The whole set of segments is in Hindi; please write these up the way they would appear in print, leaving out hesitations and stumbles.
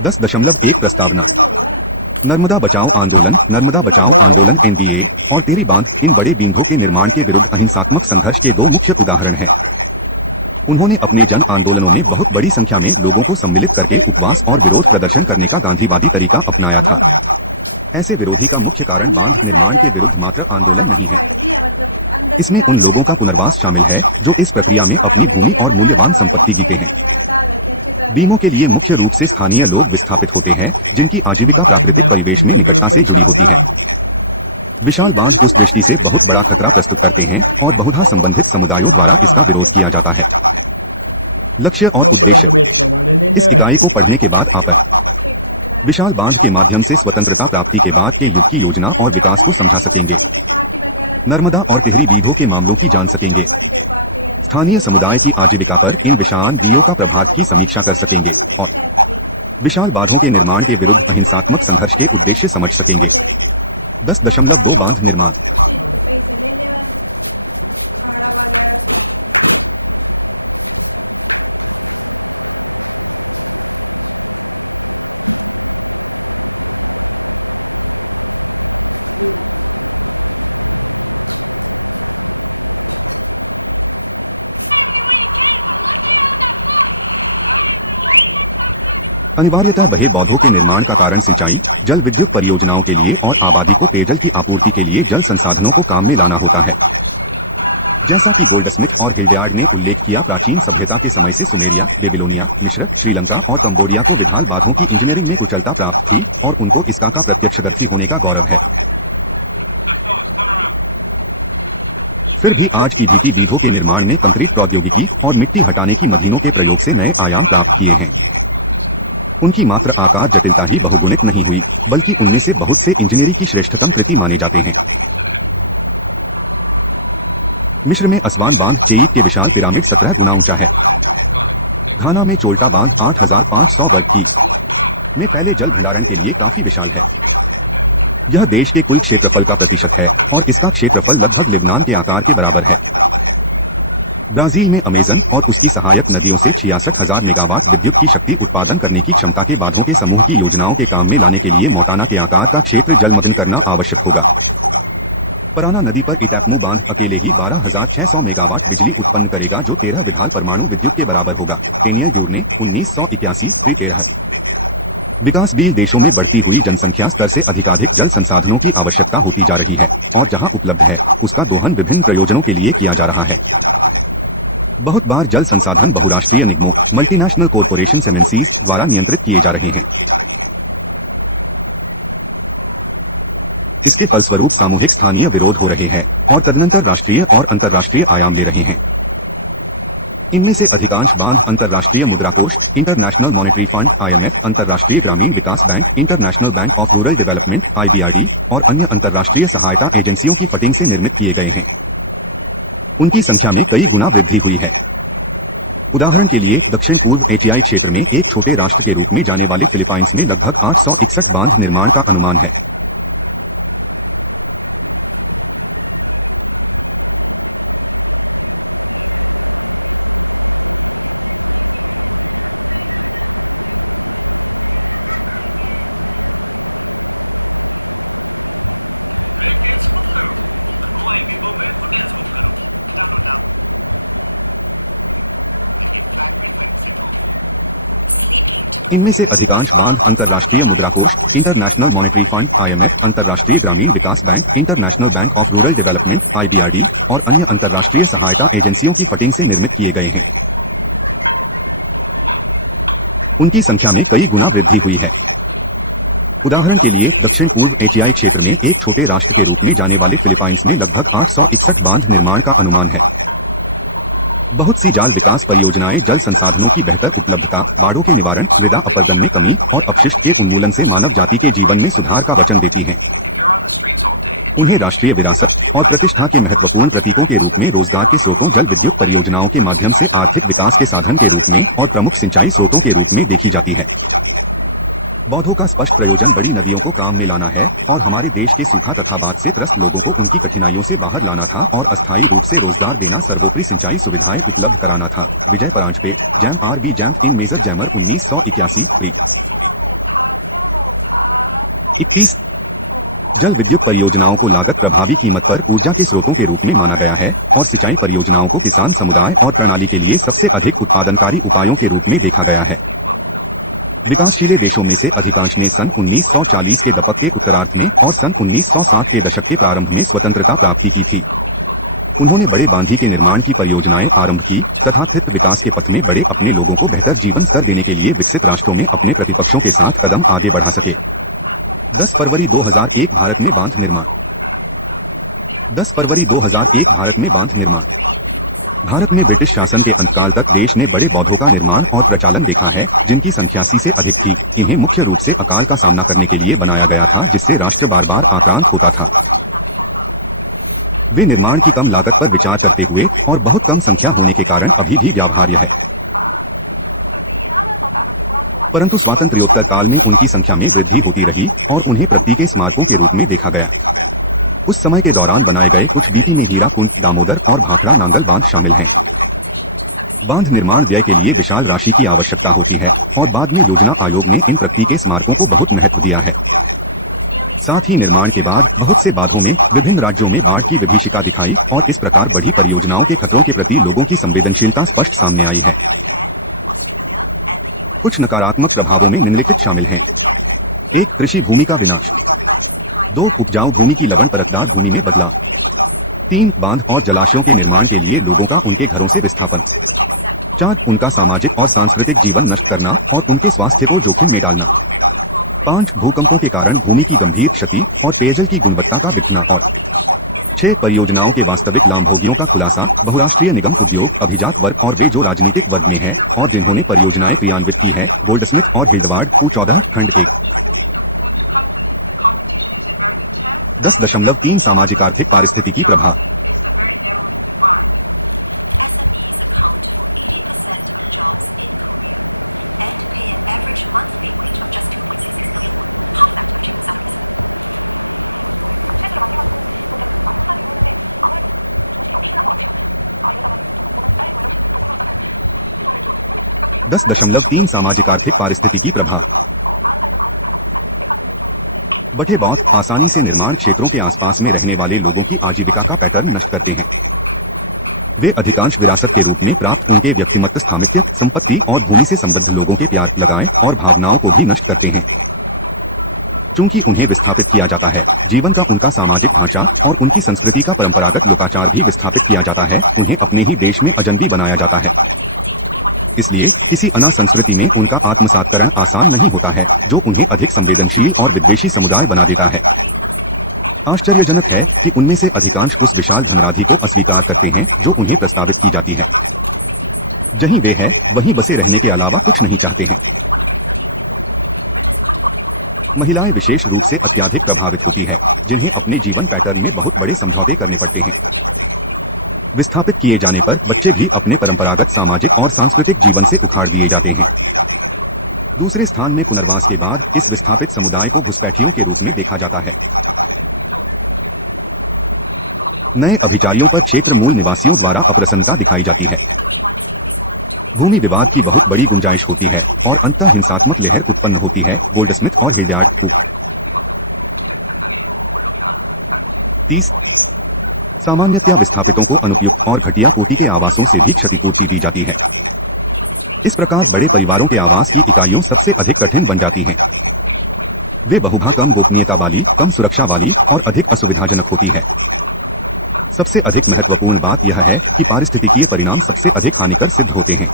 10.1 प्रस्तावना। नर्मदा बचाओ आंदोलन NBA और टेरी बांध इन बड़े बींधों के निर्माण के विरुद्ध अहिंसात्मक संघर्ष के दो मुख्य उदाहरण हैं। उन्होंने अपने जन आंदोलनों में बहुत बड़ी संख्या में लोगों को सम्मिलित करके उपवास और विरोध प्रदर्शन करने का गांधीवादी तरीका अपनाया था। ऐसे विरोधी का मुख्य कारण बांध निर्माण के विरुद्ध मात्र आंदोलन नहीं है, इसमें उन लोगों का पुनर्वास शामिल है जो इस प्रक्रिया में अपनी भूमि और मूल्यवान संपत्ति जीते हैं। बीमों के लिए मुख्य रूप से स्थानीय लोग विस्थापित होते हैं जिनकी आजीविका प्राकृतिक परिवेश में निकटता से जुड़ी होती है। विशाल बांध उस दृष्टि से बहुत बड़ा खतरा प्रस्तुत करते हैं और बहुधा संबंधित समुदायों द्वारा इसका विरोध किया जाता है। लक्ष्य और उद्देश्य। इस इकाई को पढ़ने के बाद आप विशाल बांध के माध्यम से स्वतंत्रता प्राप्ति के बाद के युग की योजना और विकास को समझा सकेंगे। नर्मदा और टिहरी बीघों के मामलों की जान सकेंगे। स्थानीय समुदाय की आजीविका पर इन विशाल बीओ का प्रभाव की समीक्षा कर सकेंगे और विशाल बांधों के निर्माण के विरुद्ध अहिंसात्मक संघर्ष के उद्देश्य समझ सकेंगे। 10.2 बांध निर्माण। अनिवार्यतः बहे बांधों के निर्माण का कारण सिंचाई, जल विद्युत परियोजनाओं के लिए और आबादी को पेयजल की आपूर्ति के लिए जल संसाधनों को काम में लाना होता है। जैसा कि गोल्डस्मिथ और हिल्डियार्ड ने उल्लेख किया, प्राचीन सभ्यता के समय से सुमेरिया, बेबीलोनिया, मिस्र, श्रीलंका और कंबोडिया को विशाल बांधों की इंजीनियरिंग में कुशलता प्राप्त थी और उनको इसका का प्रत्यक्षदर्शी होने का गौरव है। फिर भी आज की भीति बीघों के निर्माण में कंक्रीट प्रौद्योगिकी और मिट्टी हटाने की मशीनों के प्रयोग से नए आयाम प्राप्त किए हैं। उनकी मात्र आकार जटिलता ही बहुगुणित नहीं हुई, बल्कि उनमें से बहुत से इंजीनियरिंग की श्रेष्ठतम कृति माने जाते हैं। मिस्र में असवान बांध चेईब के विशाल पिरामिड 17 गुना ऊंचा है। घाना में चोल्टा बांध 8,500 वर्ग की में फैले जल भंडारण के लिए काफी विशाल है। यह देश के कुल क्षेत्रफल का प्रतिशत है और इसका क्षेत्रफल लगभग लेबनान के आकार के बराबर है। ब्राजील में अमेजन और उसकी सहायक नदियों से 66,000 मेगावाट विद्युत की शक्ति उत्पादन करने की क्षमता के बांधों के समूह की योजनाओं के काम में लाने के लिए मोटाना के आकार का क्षेत्र जलमग्न करना आवश्यक होगा। पराना नदी पर इटैप्मू बांध अकेले ही 12,600 मेगावाट बिजली उत्पन्न करेगा, जो 13 विशाल परमाणु विद्युत के बराबर होगा। डेनियल ड्यूर ने 1981 विकासशील देशों में बढ़ती हुई जनसंख्या स्तर से अधिकाधिक जल संसाधनों की आवश्यकता होती जा रही है और जहां उपलब्ध है उसका दोहन विभिन्न प्रयोजनों के लिए किया जा रहा है। बहुत बार जल संसाधन बहुराष्ट्रीय निगमों, मल्टीनेशनल कॉरपोरेशन एमएनसीज द्वारा नियंत्रित किए जा रहे हैं। इसके फलस्वरूप सामूहिक स्थानीय विरोध हो रहे हैं और तदनंतर राष्ट्रीय और अंतर्राष्ट्रीय आयाम ले रहे हैं। इनमें से अधिकांश बांध अंतर्राष्ट्रीय मुद्रा कोष, इंटरनेशनल मॉनेटरी फंड IMF, अंतर्राष्ट्रीय ग्रामीण विकास bank, international bank of rural development IBRD और अन्य अंतर्राष्ट्रीय सहायता एजेंसियों की फंडिंग से निर्मित किए गए हैं। उनकी संख्या में कई गुना वृद्धि हुई है। उदाहरण के लिए दक्षिण पूर्व एशियाई क्षेत्र में एक छोटे राष्ट्र के रूप में जाने वाले फिलीपाइंस में लगभग 861 बांध निर्माण का अनुमान है। इनमें से अधिकांश बांध अंतर्राष्ट्रीय मुद्रा कोष, इंटरनेशनल मॉनेटरी फंड IMF, अंतर्राष्ट्रीय ग्रामीण विकास bank, international bank of rural development IBRD और अन्य अंतर्राष्ट्रीय सहायता एजेंसियों की फंडिंग से निर्मित किए गए हैं। उनकी संख्या में कई गुना वृद्धि हुई है। उदाहरण के लिए दक्षिण पूर्व एशियाई क्षेत्र में एक छोटे राष्ट्र के रूप में जाने वाले फिलीपाइंस में लगभग 861 बांध निर्माण का अनुमान है। बहुत सी जाल विकास परियोजनाएं जल संसाधनों की बेहतर उपलब्धता, बाढ़ों के निवारण, मृदा अपरदन में कमी और अपशिष्ट के उन्मूलन से मानव जाति के जीवन में सुधार का वचन देती हैं। उन्हें राष्ट्रीय विरासत और प्रतिष्ठा के महत्वपूर्ण प्रतीकों के रूप में रोजगार के स्रोतों, जल विद्युत परियोजनाओं के माध्यम से आर्थिक विकास के साधन के रूप में और प्रमुख सिंचाई स्रोतों के रूप में देखी जाती है। बांधों का स्पष्ट प्रयोजन बड़ी नदियों को काम में लाना है और हमारे देश के सूखा तथा बाढ़ से त्रस्त लोगों को उनकी कठिनाइयों से बाहर लाना था और अस्थायी रूप से रोजगार देना, सर्वोपरि सिंचाई सुविधाएं उपलब्ध कराना था। Vijay Paranjpe, jam R B jammed in major jammer 1981 प्री। 21 जल विद्युत परियोजनाओं को लागत प्रभावी कीमत पर ऊर्जा के स्रोतों के रूप में माना गया है और सिंचाई परियोजनाओं को किसान समुदाय और प्रणाली के लिए सबसे अधिक उत्पादनकारी उपायों के रूप में देखा गया है। विकासशील देशों में से अधिकांश ने सन 1940 के दशक के उत्तरार्ध में और सन 1960 के दशक के प्रारंभ में स्वतंत्रता प्राप्ति की थी। उन्होंने बड़े बांधी के निर्माण की परियोजनाएं आरंभ की तथा विकास के पथ में बड़े अपने लोगों को बेहतर जीवन स्तर देने के लिए विकसित राष्ट्रों में अपने प्रतिपक्षों के साथ कदम आगे बढ़ा सके। 10 फरवरी 2001 भारत में बांध निर्माण। 10 फरवरी 2001 भारत में बांध निर्माण। भारत में ब्रिटिश शासन के अंतकाल तक देश ने बड़े बांधों का निर्माण और प्रचालन देखा है, जिनकी संख्या 80 से अधिक थी। इन्हें मुख्य रूप से अकाल का सामना करने के लिए बनाया गया था, जिससे राष्ट्र बार बार आक्रांत होता था। वे निर्माण की कम लागत पर विचार करते हुए और बहुत कम संख्या होने के कारण अभी भी व्यवहार्य है, परंतु स्वातंत्र्योत्तर काल में उनकी संख्या में वृद्धि होती रही और उन्हें प्रतीक स्मारकों के रूप में देखा गया। उस समय के दौरान बनाए गए कुछ बीपी में हीराकुंड, दामोदर और भाखड़ा नांगल बांध शामिल हैं। बांध निर्माण व्यय के लिए विशाल राशि की आवश्यकता होती है और बाद में योजना आयोग ने इन प्रतीक स्मारकों को बहुत महत्व दिया है। साथ ही निर्माण के बाद बहुत से बांधों में विभिन्न राज्यों में बाढ़ की विभीषिका दिखाई और इस प्रकार बढ़ी परियोजनाओं के खतरों के प्रति लोगों की संवेदनशीलता स्पष्ट सामने आई है। कुछ नकारात्मक प्रभावों में निम्नलिखित शामिल हैं। 1. कृषि भूमि का विनाश। 2. उपजाऊ भूमि की लवण परतदार भूमि में बदलाव। 3. बांध और जलाशयों के निर्माण के लिए लोगों का उनके घरों से विस्थापन। 4. उनका सामाजिक और सांस्कृतिक जीवन नष्ट करना और उनके स्वास्थ्य को जोखिम में डालना। 5. भूकंपों के कारण भूमि की गंभीर क्षति और पेयजल की गुणवत्ता का बिखरना। और 6. परियोजनाओं के वास्तविक लाभभोगियों का खुलासा, बहुराष्ट्रीय निगम, उद्योग, अभिजात वर्ग और वे जो राजनीतिक वर्ग में है और जिन्होंने परियोजनाएं क्रियान्वित की है। गोल्डस्मिथ और हिल्डवार्ड, पू 14, खंड 1। 10.3 सामाजिक आर्थिक पारिस्थितिकी प्रभाव। दस दशमलव तीन सामाजिक आर्थिक पारिस्थितिकी प्रभाव। बटे बौद्ध आसानी से निर्माण क्षेत्रों के आसपास में रहने वाले लोगों की आजीविका का पैटर्न नष्ट करते हैं। वे अधिकांश विरासत के रूप में प्राप्त उनके व्यक्तिगत स्थामित्व, संपत्ति और भूमि से संबद्ध लोगों के प्यार, लगाएं और भावनाओं को भी नष्ट करते हैं। चूंकि उन्हें विस्थापित किया जाता है, जीवन का उनका सामाजिक ढांचा और उनकी संस्कृति का परंपरागत लोकाचार भी विस्थापित किया जाता है। उन्हें अपने ही देश में अजनबी बनाया जाता है। इसलिए किसी अन्य संस्कृति में उनका आत्मसातकरण आसान नहीं होता है, जो उन्हें अधिक संवेदनशील और विद्वेषी समुदाय बना देता है। आश्चर्यजनक है कि उनमें से अधिकांश उस विशाल धनराशि को अस्वीकार करते हैं जो उन्हें प्रस्तावित की जाती है। जहीं वे हैं, वहीं बसे रहने के अलावा कुछ नहीं चाहते हैं। महिलाएं विशेष रूप से अत्यधिक प्रभावित होती है, जिन्हें अपने जीवन पैटर्न में बहुत बड़े समझौते करने पड़ते हैं। विस्थापित किए जाने पर बच्चे भी अपने परंपरागत सामाजिक और सांस्कृतिक जीवन से उखाड़ दिए जाते हैं। दूसरे स्थान में पुनर्वास के बाद इस विस्थापित समुदाय को घुसपैठियों के रूप में देखा जाता है। नए अभिचारियों पर क्षेत्र मूल निवासियों द्वारा अप्रसन्नता दिखाई जाती है। भूमि विवाद की बहुत बड़ी गुंजाइश होती है और अंतः हिंसात्मक लहर उत्पन्न होती है। गोल्डस्मिथ और हिल्डवार्ड, पू। 30 सामान्यतया विस्थापितों को अनुपयुक्त और घटिया कोटि के आवासों से भी क्षतिपूर्ति दी जाती है। इस प्रकार बड़े परिवारों के आवास की इकाइयों सबसे अधिक कठिन बन जाती हैं। वे बहुभा कम गोपनीयता वाली, कम सुरक्षा वाली और अधिक असुविधाजनक होती है। सबसे अधिक महत्वपूर्ण बात यह है कि पारिस्थितिकीय परिणाम सबसे अधिक हानिकर सिद्ध होते हैं।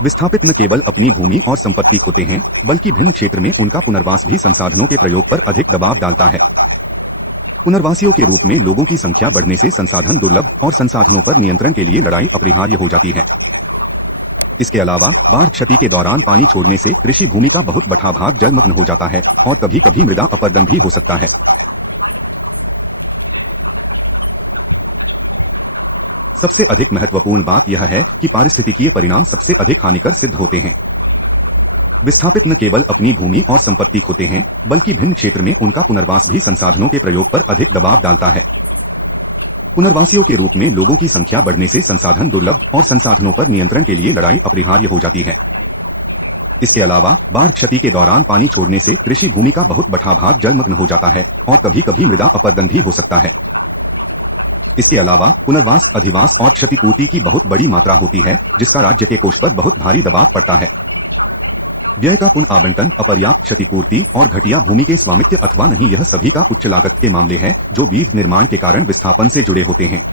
विस्थापित न केवल अपनी भूमि और संपत्ति खोते हैं, बल्कि भिन्न क्षेत्र में उनका पुनर्वास भी संसाधनों के प्रयोग पर अधिक दबाव डालता है। पुनर्वासियों के रूप में लोगों की संख्या बढ़ने से संसाधन दुर्लभ और संसाधनों पर नियंत्रण के लिए लड़ाई अपरिहार्य हो जाती है। इसके अलावा बाढ़ क्षति के दौरान पानी छोड़ने से कृषि भूमि का बहुत बड़ा भाग जलमग्न हो जाता है और कभी कभी मृदा अपरदन भी हो सकता है। सबसे अधिक महत्वपूर्ण बात यह है कि पारिस्थितिकीय परिणाम सबसे अधिक हानिकर सिद्ध होते हैं। विस्थापित न केवल अपनी भूमि और संपत्ति खोते हैं, बल्कि भिन्न क्षेत्र में उनका पुनर्वास भी संसाधनों के प्रयोग पर अधिक दबाव डालता है। पुनर्वासियों के रूप में लोगों की संख्या बढ़ने से संसाधन दुर्लभ और संसाधनों पर नियंत्रण के लिए लड़ाई अपरिहार्य हो जाती है। इसके अलावा बाढ़ क्षति के दौरान पानी छोड़ने से कृषि भूमि का बहुत बड़ा भाग जलमग्न हो जाता है और कभी कभी मृदा अपरदन भी हो सकता है। इसके अलावा पुनर्वास, अधिवास और क्षतिपूर्ति की बहुत बड़ी मात्रा होती है, जिसका राज्य के कोष पर बहुत भारी दबाव पड़ता है। व्यय का पुनः आवंटन, अपर्याप्त क्षतिपूर्ति और घटिया भूमि के स्वामित्व अथवा नहीं, यह सभी का उच्च लागत के मामले हैं जो विविध निर्माण के कारण विस्थापन से जुड़े होते हैं।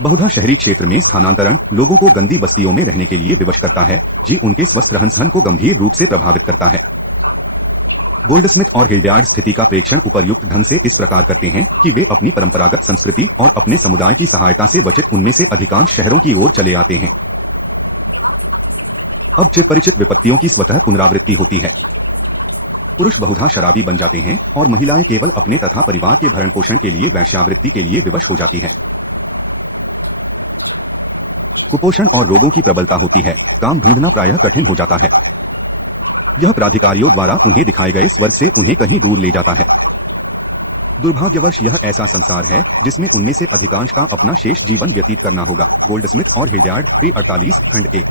बहुधा शहरी क्षेत्र में स्थानांतरण लोगों को गंदी बस्तियों में रहने के लिए विवश करता है, जी उनके स्वस्थ रहन-सहन को गंभीर रूप से प्रभावित करता है। गोल्डस्मिथ और हिल्डियार्ड स्थिति का प्रेक्षण उपर्युक्त ढंग से इस प्रकार करते हैं कि वे अपनी परंपरागत संस्कृति और अपने समुदाय की सहायता से बचित उनमें से अधिकांश शहरों की ओर चले आते हैं। अब चिरपरिचित विपत्तियों की स्वतः पुनरावृत्ति होती है। पुरुष बहुधा शराबी बन जाते हैं और महिलाएं केवल अपने तथा परिवार के भरण पोषण के लिए वैश्यावृत्ति के लिए विवश हो जाती है। कुपोषण और रोगों की प्रबलता होती है। काम ढूंढना प्रायः कठिन हो जाता है। यह प्राधिकारियों द्वारा उन्हें दिखाए गए स्वर्ग से उन्हें कहीं दूर ले जाता है। दुर्भाग्यवश यह ऐसा संसार है जिसमें उनमें से अधिकांश का अपना शेष जीवन व्यतीत करना होगा। गोल्डस्मिथ और हिल्डियार्ड, 48 खंड 1।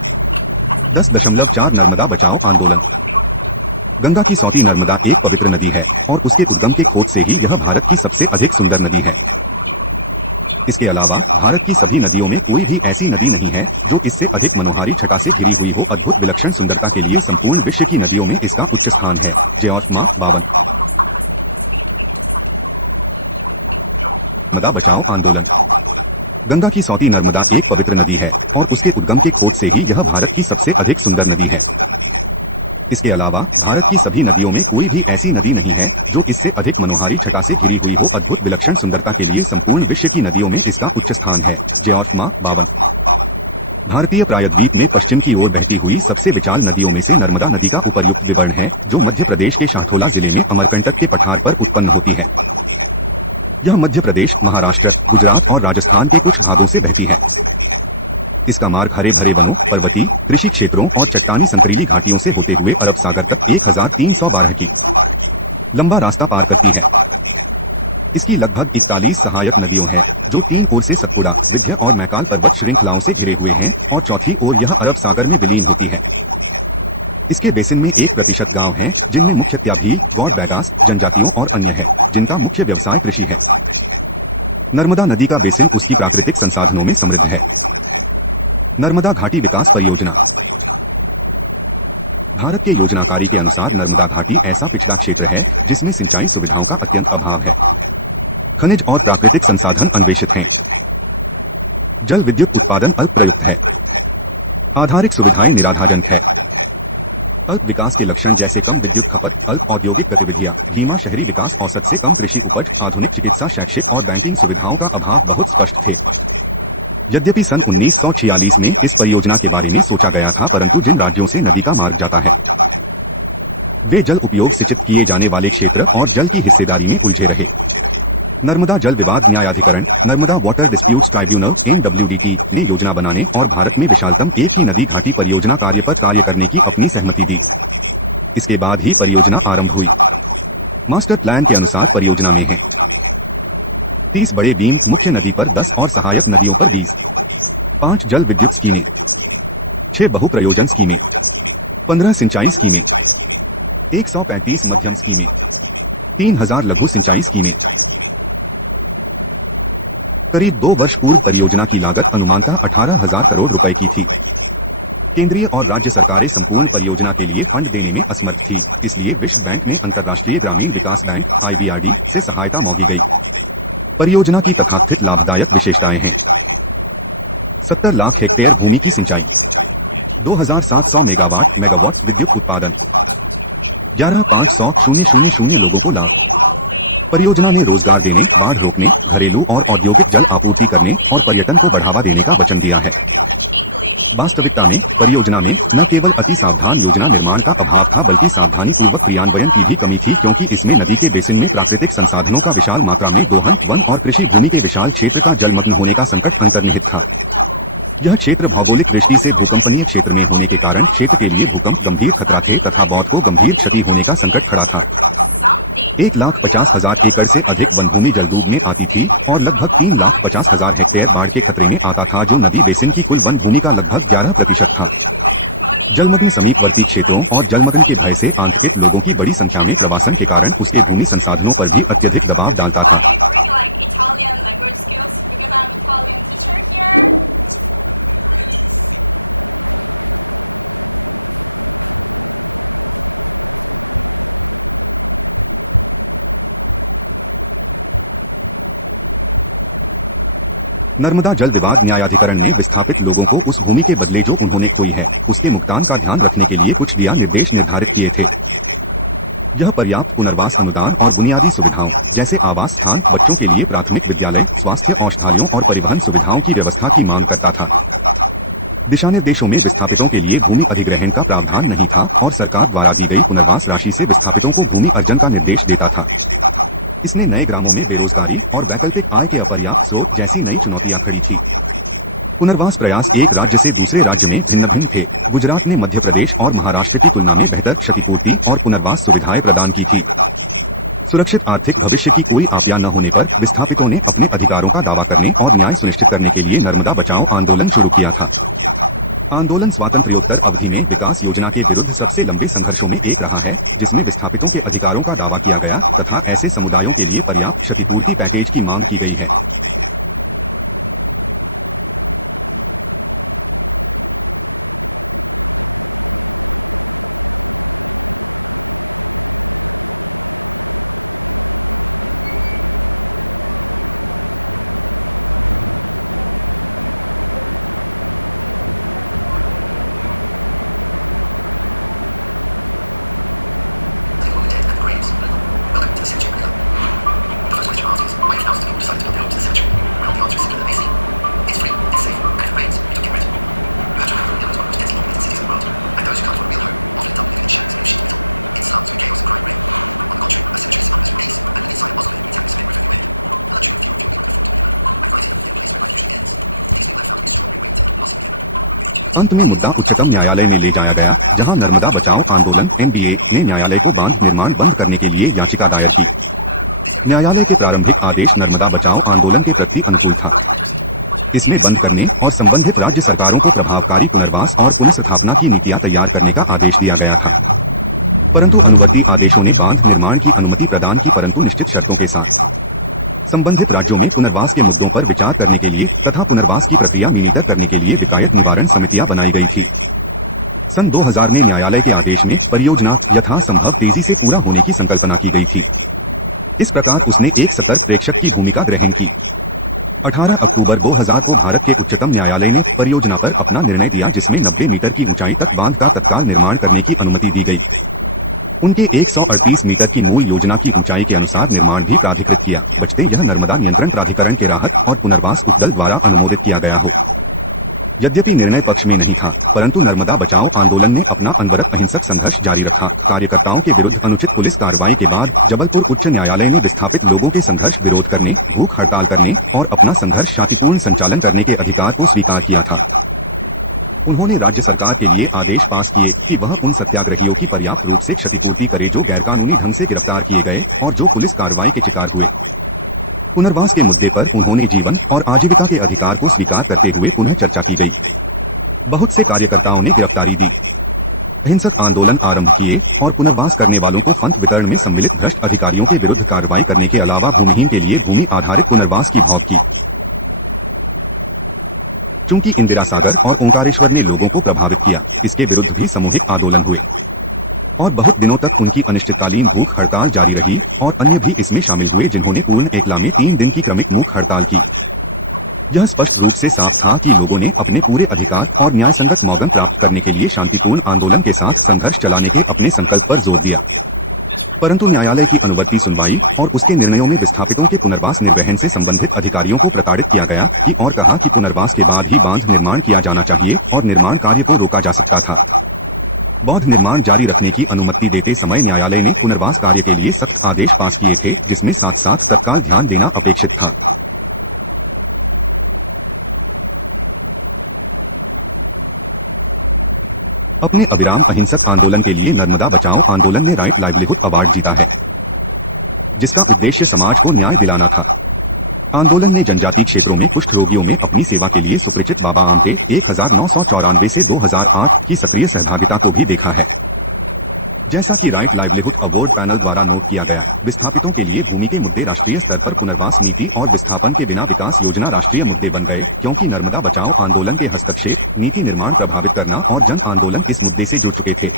10.4 नर्मदा बचाओ आंदोलन। गंगा की सौती नर्मदा एक पवित्र नदी है और उसके उद्गम के खोज से ही यह भारत की सबसे अधिक सुंदर नदी है। इसके अलावा भारत की सभी नदियों में कोई भी ऐसी नदी नहीं है जो इससे अधिक मनोहारी छटा से घिरी हुई हो। अद्भुत विलक्षण सुंदरता के लिए संपूर्ण विश्व की नदियों में इसका उच्च स्थान है। जॉर्ज 52। नर्मदा बचाओ आंदोलन। गंगा की सौती नर्मदा एक पवित्र नदी है और उसके उद्गम के खोज से ही यह भारत की सबसे अधिक सुंदर नदी है। इसके अलावा भारत की सभी नदियों में कोई भी ऐसी नदी नहीं है जो इससे अधिक मनोहारी छटा से घिरी हुई हो। अद्भुत विलक्षण सुंदरता के लिए संपूर्ण विश्व की नदियों में इसका उच्च स्थान है। जॉर्ज 52। भारतीय प्रायद्वीप में पश्चिम की ओर बहती हुई सबसे विशाल नदियों में से नर्मदा नदी का उपर्युक्त विवरण है, जो मध्य प्रदेश के शाठोला जिले में अमरकंटक के पठार पर उत्पन्न होती है। यह मध्य प्रदेश, महाराष्ट्र, गुजरात और राजस्थान के कुछ भागों से बहती है। इसका मार्ग हरे भरे वनों, पर्वतीय कृषि क्षेत्रों और चट्टानी संकरीली घाटियों से होते हुए अरब सागर तक 1312 की लंबा रास्ता पार करती है। इसकी लगभग 41 सहायक नदियों हैं, जो तीन ओर से सतपुड़ा, विंध्य और मैकाल पर्वत श्रृंखलाओं से घिरे हुए हैं और चौथी ओर यह अरब सागर में विलीन होती है। इसके बेसिन में 1% गांव हैं, जिनमें मुख्यतः भी गौड़ बैगास जनजातियों और अन्य है, जिनका मुख्य व्यवसाय कृषि है। नर्मदा नदी का बेसिन उसकी प्राकृतिक संसाधनों में समृद्ध है। नर्मदा घाटी विकास परियोजना। भारत के योजनाकारी के अनुसार नर्मदा घाटी ऐसा पिछड़ा क्षेत्र है जिसमें सिंचाई सुविधाओं का अत्यंत अभाव है। खनिज और प्राकृतिक संसाधन अन्वेषित हैं। जल विद्युत उत्पादन अल्प प्रयुक्त है। आधारिक सुविधाएं निराधारजनक है। अल्प विकास के लक्षण जैसे कम विद्युत खपत, अल्प औद्योगिक गतिविधियां, धीमा शहरी विकास, औसत से कम कृषि उपज, आधुनिक चिकित्सा, शैक्षिक और बैंकिंग सुविधाओं का अभाव बहुत स्पष्ट थे। यद्यपि सन 1946 में इस परियोजना के बारे में सोचा गया था, परंतु जिन राज्यों से नदी का मार्ग जाता है वे जल उपयोग सिंचित किए जाने वाले क्षेत्र और जल की हिस्सेदारी में उलझे रहे। नर्मदा जल विवाद न्यायाधिकरण, Narmada water disputes tribunal (NWDT) ने योजना बनाने और भारत में विशालतम एक ही नदी घाटी परियोजना कार्य पर कार्य करने की अपनी सहमति दी। इसके बाद ही परियोजना आरंभ हुई। मास्टर प्लान के अनुसार परियोजना में हैं 30 बड़े बीम, मुख्य नदी पर 10 और सहायक नदियों पर 20, 5 जल विद्युत स्कीमें, 6 बहुप्रयोजन स्कीमें, 15 सिंचाई स्कीमें, 135 मध्यम स्कीमें, 3000 लघु सिंचाई स्कीमें। करीब 2 वर्ष पूर्व परियोजना की लागत अनुमानतः 18,000 करोड़ रुपए की थी। केंद्रीय और राज्य सरकारें संपूर्ण परियोजना के लिए फंड देने में असमर्थ थी, इसलिए विश्व बैंक ने अंतर्राष्ट्रीय ग्रामीण विकास बैंक (IBRD) से सहायता मांगी गई। परियोजना की तथाकथित लाभदायक विशेषताएं हैं। 70 लाख हेक्टेयर भूमि की सिंचाई, 2700 मेगावाट विद्युत उत्पादन, 11,500 लोगों को लाभ। परियोजना ने रोजगार देने, बाढ़ रोकने, घरेलू और औद्योगिक जल आपूर्ति करने और पर्यटन को बढ़ावा देने का वचन दिया है। वास्तविकता में परियोजना में न केवल अति सावधान योजना निर्माण का अभाव था, बल्कि सावधानी पूर्वक क्रियान्वयन की भी कमी थी, क्योंकि इसमें नदी के बेसिन में प्राकृतिक संसाधनों का विशाल मात्रा में दोहन, वन और कृषि भूमि के विशाल क्षेत्र का जलमग्न होने का संकट अंतर्निहित था। यह क्षेत्र भौगोलिक दृष्टि से भूकंपनीय क्षेत्र में होने के कारण क्षेत्र के लिए भूकंप गंभीर खतरा थे तथा बौद्ध को गंभीर क्षति होने का संकट खड़ा था। 1,50,000 एकड़ से अधिक वनभूमि जलडूब में आती थी और लगभग 3,50,000 हेक्टेयर बाढ़ के खतरे में आता था, जो नदी बेसिन की कुल वन भूमि का लगभग 11% था। जलमग्न समीपवर्ती क्षेत्रों और जलमग्न के भय से आतंकित लोगों की बड़ी संख्या में प्रवासन के कारण उसके भूमि संसाधनों पर भी अत्यधिक दबाव डालता था। नर्मदा जल विवाद न्यायाधिकरण ने विस्थापित लोगों को उस भूमि के बदले जो उन्होंने खोई है उसके भुगतान का ध्यान रखने के लिए कुछ दिया निर्देश निर्धारित किए थे। यह पर्याप्त पुनर्वास अनुदान और बुनियादी सुविधाओं जैसे आवास स्थान, बच्चों के लिए प्राथमिक विद्यालय, स्वास्थ्य औषधालयों और परिवहन सुविधाओं की व्यवस्था की मांग करता था। दिशानिर्देशों में विस्थापितों के लिए भूमि अधिग्रहण का प्रावधान नहीं था और सरकार द्वारा दी गई पुनर्वास राशि से विस्थापितों को भूमि अर्जन का निर्देश देता था। इसने नए ग्रामों में बेरोजगारी और वैकल्पिक आय के अपर्याप्त स्रोत जैसी नई चुनौतियां खड़ी थी। पुनर्वास प्रयास एक राज्य से दूसरे राज्य में भिन्न भिन्न थे। गुजरात ने मध्य प्रदेश और महाराष्ट्र की तुलना में बेहतर क्षतिपूर्ति और पुनर्वास सुविधाएं प्रदान की थी। सुरक्षित आर्थिक भविष्य की कोई आशा न होने पर विस्थापितों ने अपने अधिकारों का दावा करने और न्याय सुनिश्चित करने के लिए नर्मदा बचाओ आंदोलन शुरू किया था। आंदोलन स्वातंत्र्योत्तर अवधि में विकास योजना के विरुद्ध सबसे लंबे संघर्षों में एक रहा है, जिसमें विस्थापितों के अधिकारों का दावा किया गया तथा ऐसे समुदायों के लिए पर्याप्त क्षतिपूर्ति पैकेज की मांग की गई है। अंत में मुद्दा उच्चतम न्यायालय में ले जाया गया, जहां नर्मदा बचाओ आंदोलन (NBA) ने न्यायालय को बांध निर्माण बंद करने के लिए याचिका दायर की। न्यायालय के प्रारंभिक आदेश नर्मदा बचाओ आंदोलन के प्रति अनुकूल था। इसमें बंद करने और संबंधित राज्य सरकारों को प्रभावकारी पुनर्वास और पुनर्स्थापना की नीतियां तैयार करने का आदेश दिया गया था। परंतु अनुवर्ती आदेशों ने बांध निर्माण की अनुमति प्रदान की, परंतु निश्चित शर्तों के साथ। संबंधित राज्यों में पुनर्वास के मुद्दों पर विचार करने के लिए तथा पुनर्वास की प्रक्रिया मिनीटर करने के लिए विकायत निवारण समितियां बनाई गई थी। सन 2000 में न्यायालय के आदेश में परियोजना यथासंभव तेजी से पूरा होने की संकल्पना की गई थी। इस प्रकार उसने एक सतर्क प्रेक्षक की भूमिका ग्रहण की। 18 अक्टूबर 2000 को भारत के उच्चतम न्यायालय ने परियोजना पर अपना निर्णय दिया, जिसमें 90 मीटर की ऊंचाई तक बांध का तत्काल निर्माण करने की अनुमति दी गई। उनके 138 मीटर की मूल योजना की ऊंचाई के अनुसार निर्माण भी प्राधिकृत किया, बचते यह नर्मदा नियंत्रण प्राधिकरण के राहत और पुनर्वास उपदल द्वारा अनुमोदित किया गया हो। यद्यपि निर्णय पक्ष में नहीं था, परंतु नर्मदा बचाओ आंदोलन ने अपना अनवरत अहिंसक संघर्ष जारी रखा। कार्यकर्ताओं के विरुद्ध अनुचित पुलिस कार्रवाई के बाद जबलपुर उच्च न्यायालय ने विस्थापित लोगों के संघर्ष विरोध करने, भूख हड़ताल करने और अपना संघर्ष शांतिपूर्ण संचालन करने के अधिकार को स्वीकार किया था। उन्होंने राज्य सरकार के लिए आदेश पास किए कि वह उन सत्याग्रहियों की पर्याप्त रूप से क्षतिपूर्ति करे जो गैरकानूनी ढंग से गिरफ्तार किए गए और जो पुलिस कार्रवाई के शिकार हुए। पुनर्वास के मुद्दे पर उन्होंने जीवन और आजीविका के अधिकार को स्वीकार करते हुए पुनः चर्चा की गई। बहुत से कार्यकर्ताओं ने गिरफ्तारी दी, अहिंसक आंदोलन आरंभ किए और पुनर्वास करने वालों को फंड वितरण में सम्मिलित भ्रष्ट अधिकारियों के विरुद्ध कार्रवाई करने के अलावा भूमिहीन के लिए भूमि आधारित पुनर्वास की भौक की। चूंकि इंदिरा सागर और ओंकारेश्वर ने लोगों को प्रभावित किया, इसके विरुद्ध भी सामूहिक आंदोलन हुए और बहुत दिनों तक उनकी अनिश्चितकालीन भूख हड़ताल जारी रही और अन्य भी इसमें शामिल हुए, जिन्होंने पूर्ण एकला में 3 दिन की क्रमिक भूख हड़ताल की। यह स्पष्ट रूप से साफ था कि लोगों ने अपने पूरे अधिकार और न्याय संगत मौगन प्राप्त करने के लिए शांतिपूर्ण आंदोलन के साथ संघर्ष चलाने के अपने संकल्प पर जोर दिया। परंतु न्यायालय की अनुवर्ती सुनवाई और उसके निर्णयों में विस्थापितों के पुनर्वास निर्वहन से संबंधित अधिकारियों को प्रताड़ित किया गया कि और कहा कि पुनर्वास के बाद ही बांध निर्माण किया जाना चाहिए और निर्माण कार्य को रोका जा सकता था। बांध निर्माण जारी रखने की अनुमति देते समय न्यायालय ने पुनर्वास कार्य के लिए सख्त आदेश पास किए थे, जिसमें साथ साथ तत्काल ध्यान देना अपेक्षित था। अपने अविराम अहिंसक आंदोलन के लिए नर्मदा बचाओ आंदोलन ने राइट लाइवलीहुड अवार्ड जीता है, जिसका उद्देश्य समाज को न्याय दिलाना था। आंदोलन ने जनजातीय क्षेत्रों में कुष्ठ रोगियों में अपनी सेवा के लिए सुपरिचित बाबा आमटे 1994 से 2008 की सक्रिय सहभागिता को भी देखा है। जैसा कि राइट लाइवलीहुड अवार्ड पैनल द्वारा नोट किया गया, विस्थापितों के लिए भूमि के मुद्दे राष्ट्रीय स्तर पर पुनर्वास नीति और विस्थापन के बिना विकास योजना राष्ट्रीय मुद्दे बन गए, क्योंकि नर्मदा बचाओ आंदोलन के हस्तक्षेप, नीति निर्माण प्रभावित करना और जन आंदोलन इस मुद्दे से जुड़ चुके थे।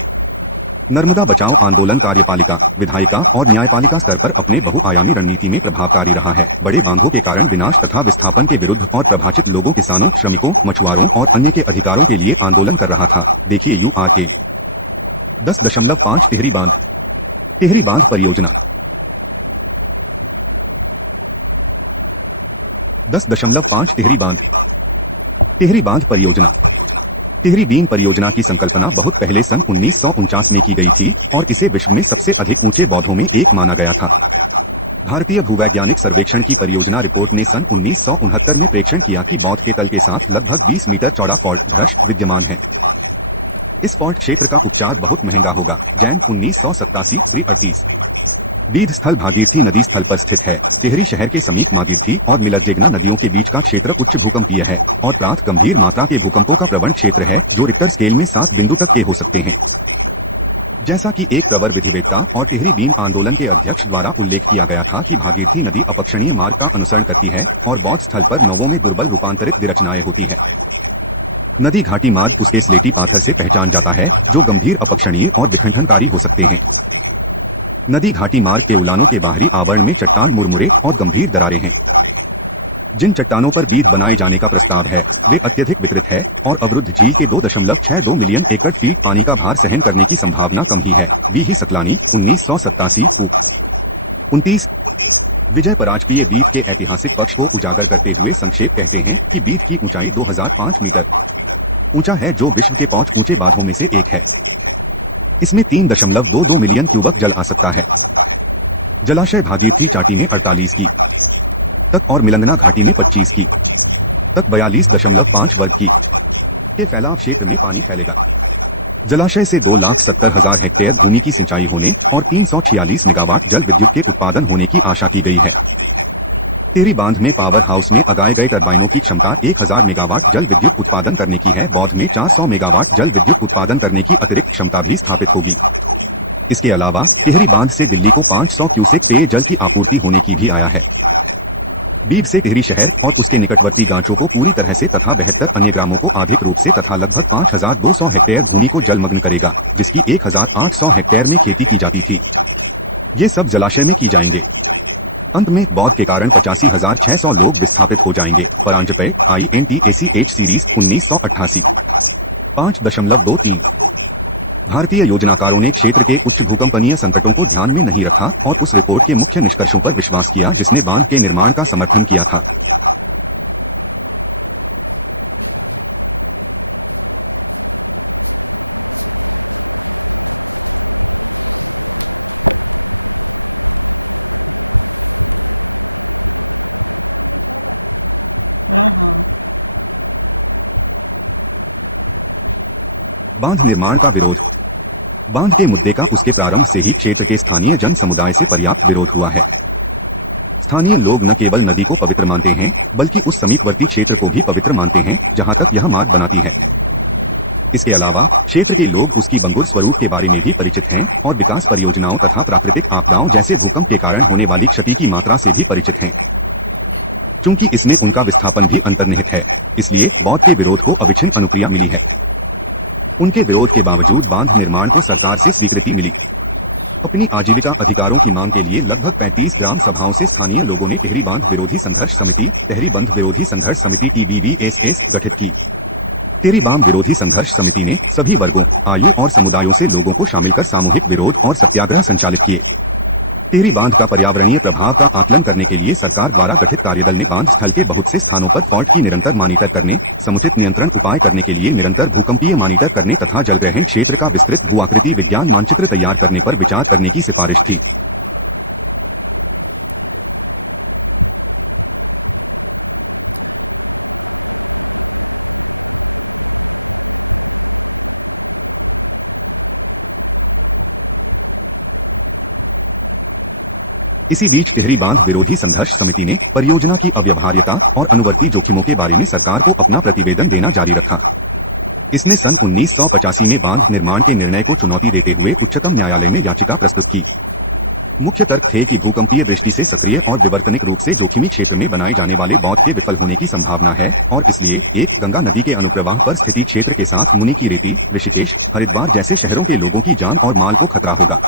नर्मदा बचाओ आंदोलन कार्यपालिका, विधायिका और न्यायपालिका स्तर पर अपने बहुआयामी रणनीति में प्रभावकारी रहा है। बड़े बांधों के कारण विनाश तथा विस्थापन के विरुद्ध और प्रभावित लोगों, किसानों, श्रमिकों, मछुआरों और अन्य के अधिकारों के लिए आंदोलन कर रहा था। देखिए URA 10.5 टिहरी बांध। टिहरी बांध परियोजना 10.5 टिहरी बांध। टिहरी बांध परियोजना। टिहरी बीन परियोजना की संकल्पना बहुत पहले सन 1949 में की गई थी और इसे विश्व में सबसे अधिक ऊंचे बौद्धों में एक माना गया था। भारतीय भूवैज्ञानिक सर्वेक्षण की परियोजना रिपोर्ट ने सन 1969 में प्रेक्षण किया कि बौद्ध के तल के साथ लगभग 20 मीटर चौड़ा फॉल्ट ध्रश विद्यमान है। इस फॉल्ट क्षेत्र का उपचार बहुत महंगा होगा। जैन 1987-38। बीध स्थल भागीरथी नदी स्थल पर स्थित है। टिहरी शहर के समीप मागीरथी और मिलरजेगना नदियों के बीच का क्षेत्र उच्च भूकंपीय है और प्रात गंभीर मात्रा के भूकंपों का प्रवण क्षेत्र है, जो रिक्टर स्केल में 7 बिंदु तक के हो सकते हैं। जैसा कि एक प्रवर विधिवेत्ता और टिहरी बीन आंदोलन के अध्यक्ष द्वारा उल्लेख किया गया था कि भागीरथी नदी अपक्षणीय मार्ग का अनुसरण करती है और बौद्ध स्थल पर नवों में दुर्बल रूपांतरित विरचनाएं होती है। नदी घाटी मार्ग उसके स्लेटी पाथर से पहचान जाता है, जो गंभीर अपक्षणीय और विखंडनकारी हो सकते हैं। नदी घाटी मार्ग के उलानों के बाहरी आवरण में चट्टान, मुरमुरे और गंभीर दरारें हैं। जिन चट्टानों पर बीध बनाए जाने का प्रस्ताव है, वे अत्यधिक वितरित है और अवरुद्ध झील के 2.62 मिलियन एकड़ फीट पानी का भार सहन करने की संभावना कम ही है। बी सकलानी 1987 29। विजय पराजपीय बीध के ऐतिहासिक पक्ष को उजागर करते हुए संक्षेप कहते हैं कि बीध की ऊंचाई 2005 मीटर ऊंचा है, जो विश्व के 5 ऊंचे बांधों में से एक है। इसमें 3.22 मिलियन क्यूबक जल आ सकता है। जलाशय भागीरथी चाटी में 48 की तक और मिलंगना घाटी में 25 की तक 42.5 वर्ग की के फैलाव क्षेत्र में पानी फैलेगा। जलाशय से 2,70,000 हेक्टेयर भूमि की सिंचाई होने और 346 मेगावाट जल विद्युत के उत्पादन होने की आशा की गई है। टिहरी बांध में पावर हाउस में लगाए गए टरबाइनों की क्षमता 1000 मेगावाट जल विद्युत उत्पादन करने की है। बौद्ध में 400 मेगावाट जल विद्युत उत्पादन करने की अतिरिक्त क्षमता भी स्थापित होगी। इसके अलावा टिहरी बांध से दिल्ली को 500 क्यूसेक पेयजल की आपूर्ति होने की भी आया है। बीब से टिहरी शहर और उसके निकटवर्ती गांचों को पूरी तरह से तथा 72 अन्य ग्रामों को अधिक रूप से तथा लगभग 5200 हेक्टेयर भूमि को जलमग्न करेगा, जिसकी 1800 हेक्टेयर में खेती की जाती थी। ये सब जलाशय में की जाएंगे। अंत में बौद्ध के कारण 85,600 लोग विस्थापित हो जाएंगे। Paranjpe INTACH series 1988 5.23। भारतीय योजनाकारों ने क्षेत्र के उच्च भूकंपनीय संकटों को ध्यान में नहीं रखा और उस रिपोर्ट के मुख्य निष्कर्षों पर विश्वास किया जिसने बांध के निर्माण का समर्थन किया था। बांध निर्माण का विरोध। बांध के मुद्दे का उसके प्रारंभ से ही क्षेत्र के स्थानीय जन समुदाय से पर्याप्त विरोध हुआ है। स्थानीय लोग न केवल नदी को पवित्र मानते हैं, बल्कि उस समीपवर्ती क्षेत्र को भी पवित्र मानते हैं जहां तक यह मार्ग बनाती है। इसके अलावा क्षेत्र के लोग उसकी बंगुर स्वरूप के बारे में भी परिचित हैं और विकास परियोजनाओं तथा प्राकृतिक आपदाओं जैसे भूकंप के कारण होने वाली क्षति की मात्रा से भी परिचित हैं। चूंकि इसमें उनका विस्थापन भी अंतर्निहित है, इसलिए बौद्ध के विरोध को अविच्छिन्न अनुक्रिया मिली है। उनके विरोध के बावजूद बांध निर्माण को सरकार से स्वीकृति मिली। अपनी आजीविका अधिकारों की मांग के लिए लगभग 35 ग्राम सभाओं से स्थानीय लोगों ने टिहरी बांध विरोधी संघर्ष समिति, टिहरी बंध विरोधी संघर्ष समिति TBVSS गठित की। टिहरी बांध विरोधी संघर्ष समिति ने सभी वर्गों, आयु और समुदायों से लोगों को शामिल कर सामूहिक विरोध और सत्याग्रह संचालित किए। टिहरी बांध का पर्यावरणीय प्रभाव का आकलन करने के लिए सरकार द्वारा गठित कार्यदल ने बांध स्थल के बहुत से स्थानों पर फॉल्ट की निरंतर मॉनिटर करने, समुचित नियंत्रण उपाय करने के लिए निरंतर भूकंपीय मॉनिटर करने तथा जलग्रहण क्षेत्र का विस्तृत भूआकृति विज्ञान मानचित्र तैयार करने पर विचार करने की सिफारिश थी। इसी बीच टिहरी बांध विरोधी संघर्ष समिति ने परियोजना की अव्यवहार्यता और अनुवर्ती जोखिमों के बारे में सरकार को अपना प्रतिवेदन देना जारी रखा। इसने सन 1985 में बांध निर्माण के निर्णय को चुनौती देते हुए उच्चतम न्यायालय में याचिका प्रस्तुत की। मुख्य तर्क थे कि भूकंपीय दृष्टि से सक्रिय और विवर्तनिक रूप से जोखिमी क्षेत्र में बनाए जाने वाले बांध के विफल होने की संभावना है और इसलिए एक गंगा नदी के अनुप्रवाह पर स्थित क्षेत्र के साथ मुनि की रेती, ऋषिकेश, हरिद्वार जैसे शहरों के लोगों की जान और माल को खतरा होगा।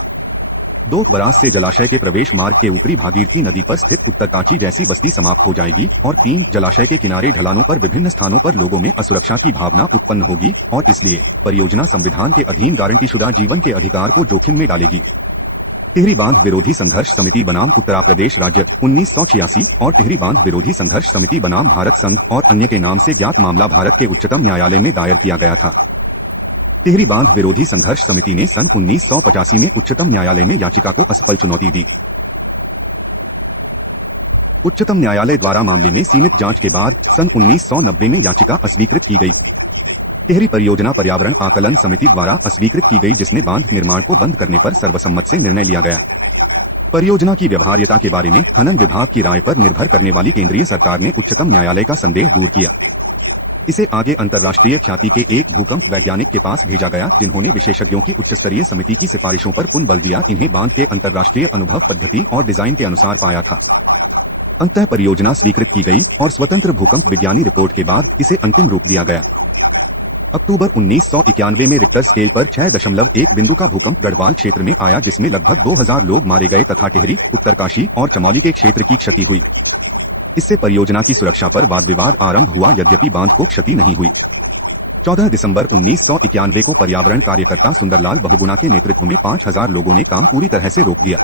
2 बराज से जलाशय के प्रवेश मार्ग के ऊपरी भागीरथी नदी पर स्थित उत्तरकाशी जैसी बस्ती समाप्त हो जाएगी और 3 जलाशय के किनारे ढलानों पर विभिन्न स्थानों पर लोगों में असुरक्षा की भावना उत्पन्न होगी और इसलिए परियोजना संविधान के अधीन गारंटीशुदा जीवन के अधिकार को जोखिम में डालेगी। टिहरी बांध विरोधी संघर्ष समिति बनाम उत्तर प्रदेश राज्य 1986 और टिहरी बांध विरोधी संघर्ष समिति बनाम भारत संघ और अन्य के नाम से ज्ञात मामला भारत के उच्चतम न्यायालय में दायर किया गया था। टिहरी बांध विरोधी संघर्ष समिति ने सन 1985 में उच्चतम न्यायालय में याचिका को असफल चुनौती दी। उच्चतम न्यायालय द्वारा मामले में सीमित जांच के बाद सन 1990 में याचिका अस्वीकृत की गई। टिहरी परियोजना पर्यावरण आकलन समिति द्वारा अस्वीकृत की गई, जिसने बांध निर्माण को बंद करने पर सर्वसम्मत से निर्णय लिया गया। परियोजना की व्यवहार्यता के बारे में खनन विभाग की राय पर निर्भर करने वाली केंद्रीय सरकार ने उच्चतम न्यायालय का संदेह दूर किया। इसे आगे अंतर्राष्ट्रीय ख्याति के एक भूकंप वैज्ञानिक के पास भेजा गया, जिन्होंने विशेषज्ञों की उच्चस्तरीय समिति की सिफारिशों पर पुनः बल दिया। इन्हें बांध के अंतर्राष्ट्रीय अनुभव, पद्धति और डिजाइन के अनुसार पाया था। अंततः परियोजना स्वीकृत की गई और स्वतंत्र भूकंप विज्ञानी रिपोर्ट के बाद इसे अंतिम रूप दिया गया। अक्टूबर 1991 में रिक्टर स्केल पर 6.1 बिंदु का भूकंप गढ़वाल क्षेत्र में आया, जिसमें लगभग 2000 लोग मारे गए तथा टिहरी, उत्तरकाशी और चमौली के क्षेत्र की क्षति हुई। इससे परियोजना की सुरक्षा पर वाद विवाद आरंभ हुआ, यद्यपि बांध को क्षति नहीं हुई। 14 दिसंबर 1991 को पर्यावरण कार्यकर्ता सुंदरलाल बहुगुणा के नेतृत्व में 5000 लोगों ने काम पूरी तरह से रोक दिया।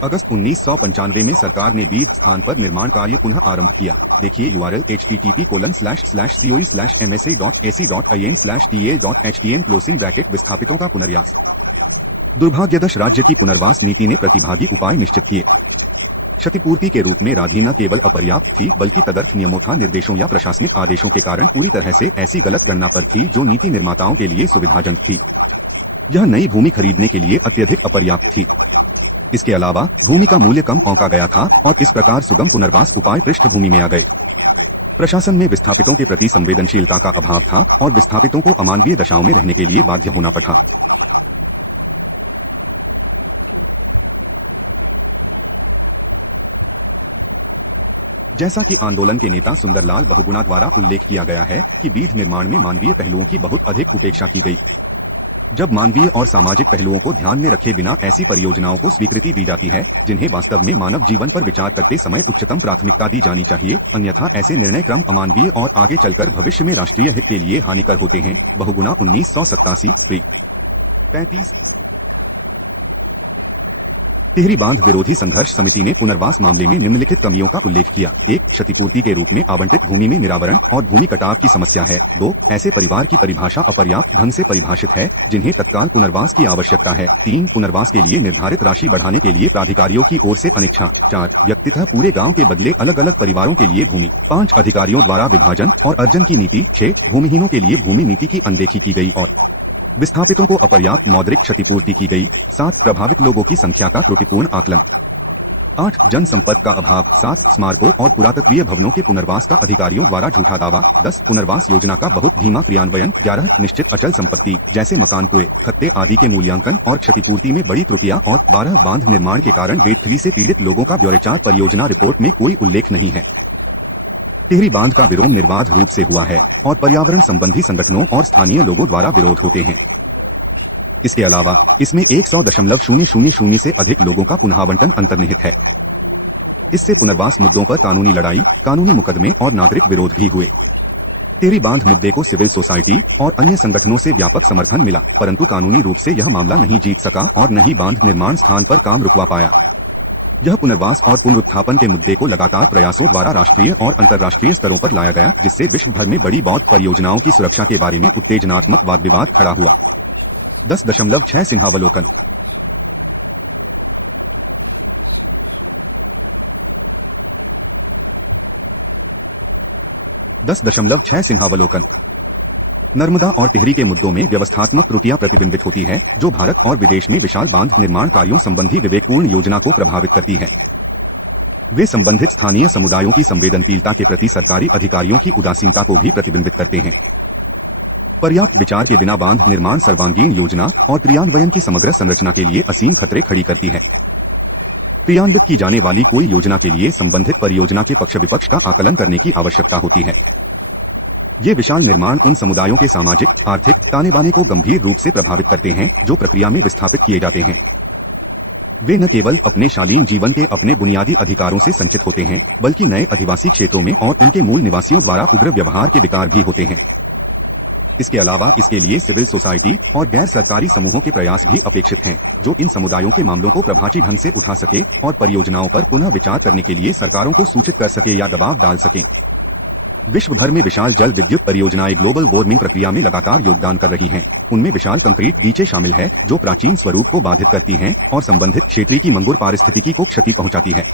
अगस्त 1995 में सरकार ने बीर स्थान पर निर्माण कार्य पुनः आरंभ किया। देखिए URL http://coe/msa.ac.in/tl.htm विस्थापितों का पुनर्यास। दुर्भाग्यवश राज्य की पुनर्वास नीति ने प्रतिभागी उपाय निश्चित किए। क्षतिपूर्ति के रूप में राधि न केवल अपर्याप्त थी बल्कि तदर्थ नियमों था निर्देशों या प्रशासनिक आदेशों के कारण पूरी तरह से ऐसी गलत गणना पर थी जो नीति निर्माताओं के लिए सुविधाजनक थी। यह नई भूमि खरीदने के लिए अत्यधिक अपर्याप्त थी। इसके अलावा भूमि का मूल्य कम आंका गया था और इस प्रकार सुगम पुनर्वास उपाय पृष्ठभूमि में आ गए। प्रशासन में विस्थापितों के प्रति संवेदनशीलता का अभाव था और विस्थापितों को अमानवीय दशाओं में रहने के लिए बाध्य होना पड़ा। जैसा कि आंदोलन के नेता सुंदरलाल बहुगुणा द्वारा उल्लेख किया गया है कि बीध निर्माण में मानवीय पहलुओं की बहुत अधिक उपेक्षा की गई। जब मानवीय और सामाजिक पहलुओं को ध्यान में रखे बिना ऐसी परियोजनाओं को स्वीकृति दी जाती है जिन्हें वास्तव में मानव जीवन पर विचार करते समय उच्चतम प्राथमिकता दी जानी चाहिए, अन्यथा ऐसे निर्णय क्रम अमानवीय और आगे चलकर भविष्य में राष्ट्रीय हित के लिए हानिकर होते हैं। बहुगुणा 1987 प्री 35। टिहरी बांध विरोधी संघर्ष समिति ने पुनर्वास मामले में निम्नलिखित कमियों का उल्लेख किया। 1. क्षतिपूर्ति के रूप में आवंटित भूमि में निरावरण और भूमि कटाव की समस्या है। 2. ऐसे परिवार की परिभाषा अपर्याप्त ढंग से परिभाषित है जिन्हें तत्काल पुनर्वास की आवश्यकता है। 3. पुनर्वास के लिए निर्धारित राशि बढ़ाने के लिए प्राधिकारियों की ओर से अनिच्छा। 4. व्यक्तितः पूरे गाँव के बदले अलग अलग परिवारों के लिए भूमि। 5. अधिकारियों द्वारा विभाजन और अर्जन की नीति। 6. भूमिहीनों के लिए भूमि नीति की अनदेखी की गई और विस्थापितों को अपर्याप्त मौद्रिक क्षतिपूर्ति की गई। 7. प्रभावित लोगों की संख्या का त्रुटिपूर्ण आकलन। 8. जनसंपर्क का अभाव। 7. स्मारकों और पुरातत्वीय भवनों के पुनर्वास का अधिकारियों द्वारा झूठा दावा। 10. पुनर्वास योजना का बहुत धीमा क्रियान्वयन। 11. निश्चित अचल संपत्ति जैसे मकान, कुएं, खत्ते आदि के मूल्यांकन और क्षतिपूर्ति में बड़ी त्रुटियां। और 12. बांध निर्माण के कारण बेदखली से पीड़ित लोगों का ब्यौरेचार परियोजना रिपोर्ट में कोई उल्लेख नहीं है। टिहरी बांध का विरोध निर्बाध रूप से हुआ है और पर्यावरण संबंधी संगठनों और स्थानीय लोगों द्वारा विरोध होते हैं। इसके अलावा इसमें 100.000 से अधिक लोगों का पुनरावंटन अंतर्निहित है। इससे पुनर्वास मुद्दों पर कानूनी लड़ाई, कानूनी मुकदमे और नागरिक विरोध भी हुए। टिहरी बांध मुद्दे को सिविल सोसाइटी और अन्य संगठनों से व्यापक समर्थन मिला, परंतु कानूनी रूप से यह मामला नहीं जीत सका और न ही बांध निर्माण स्थान पर काम रुकवा पाया। यह पुनर्वास और पुनरुत्थापन के मुद्दे को लगातार प्रयासों द्वारा राष्ट्रीय और अंतर्राष्ट्रीय स्तरों पर लाया गया, जिससे विश्व भर में बड़ी बौद्ध परियोजनाओं की सुरक्षा के बारे में उत्तेजनात्मक वाद विवाद खड़ा हुआ। 10.6 सिंहावलोकन। नर्मदा और टिहरी के मुद्दों में व्यवस्थात्मक त्रुटियां प्रतिबिंबित होती है, जो भारत और विदेश में विशाल बांध निर्माण कार्यों संबंधी विवेकपूर्ण योजना को प्रभावित करती है। वे संबंधित स्थानीय समुदायों की संवेदनशीलता के प्रति सरकारी अधिकारियों की उदासीनता को भी प्रतिबिंबित करते हैं। पर्याप्त विचार के बिना बांध निर्माण सर्वांगीण योजना और क्रियान्वयन की समग्र संरचना के लिए असीम खतरे खड़ी करती है। क्रियान्वित की जाने वाली कोई योजना के लिए संबंधित परियोजना के पक्ष विपक्ष का आकलन करने की आवश्यकता होती है। ये विशाल निर्माण उन समुदायों के सामाजिक, आर्थिक ताने बाने को गंभीर रूप से प्रभावित करते हैं जो प्रक्रिया में विस्थापित किए जाते हैं। वे न केवल अपने शालीन जीवन के अपने बुनियादी अधिकारों से संचित होते हैं, बल्कि नए अधिवासी क्षेत्रों में और उनके मूल निवासियों द्वारा उग्र व्यवहार के विकार भी होते हैं। इसके अलावा इसके लिए सिविल सोसाइटी और गैर सरकारी समूहों के प्रयास भी अपेक्षित हैं, जो इन समुदायों के मामलों को प्रभावी ढंग से उठा सके और परियोजनाओं पर पुनः विचार करने के लिए सरकारों को सूचित कर सके या दबाव डाल सकें। विश्व भर में विशाल जल विद्युत परियोजनाएं ग्लोबल वार्मिंग प्रक्रिया में लगातार योगदान कर रही हैं। उनमें विशाल कंक्रीट डीचे शामिल है, जो प्राचीन स्वरूप को बाधित करती हैं और संबंधित क्षेत्रीय की मंगुर पारिस्थितिकी को क्षति पहुंचाती है।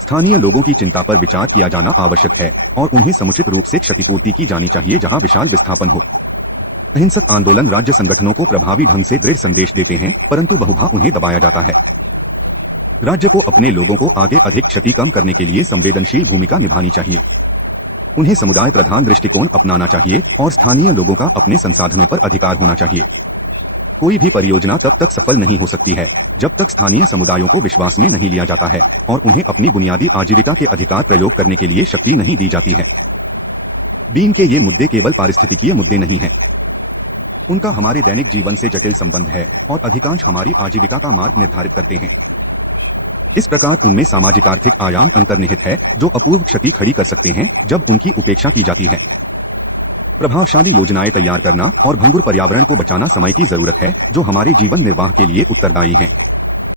स्थानीय लोगों की चिंता पर विचार किया जाना आवश्यक है और उन्हें समुचित रूप से क्षतिपूर्ति की जानी चाहिए जहां विशाल विस्थापन हो। अहिंसक आंदोलन राज्य संगठनों को प्रभावी ढंग से दृढ़ संदेश देते हैं, परंतु बहुधा उन्हें दबाया जाता है। राज्य को अपने लोगों को आगे अधिक क्षति कम करने के लिए संवेदनशील भूमिका निभानी चाहिए। उन्हें समुदाय प्रधान दृष्टिकोण अपनाना चाहिए और स्थानीय लोगों का अपने संसाधनों पर अधिकार होना चाहिए। कोई भी परियोजना तब तक सफल नहीं हो सकती है जब तक स्थानीय समुदायों को विश्वास में नहीं लिया जाता है और उन्हें अपनी बुनियादी आजीविका के अधिकार प्रयोग करने के लिए शक्ति नहीं दी जाती है। बीन के ये मुद्दे केवल पारिस्थितिकीय मुद्दे नहीं हैं। उनका हमारे दैनिक जीवन से जटिल संबंध है और अधिकांश हमारी आजीविका का मार्ग निर्धारित करते हैं। इस प्रकार उनमें सामाजिक आर्थिक आयाम अंतर्निहित है, जो अपूर्व क्षति खड़ी कर सकते हैं जब उनकी उपेक्षा की जाती है। प्रभावशाली योजनाएं तैयार करना और भंगुर पर्यावरण को बचाना समय की जरूरत है, जो हमारे जीवन निर्वाह के लिए उत्तरदायी हैं।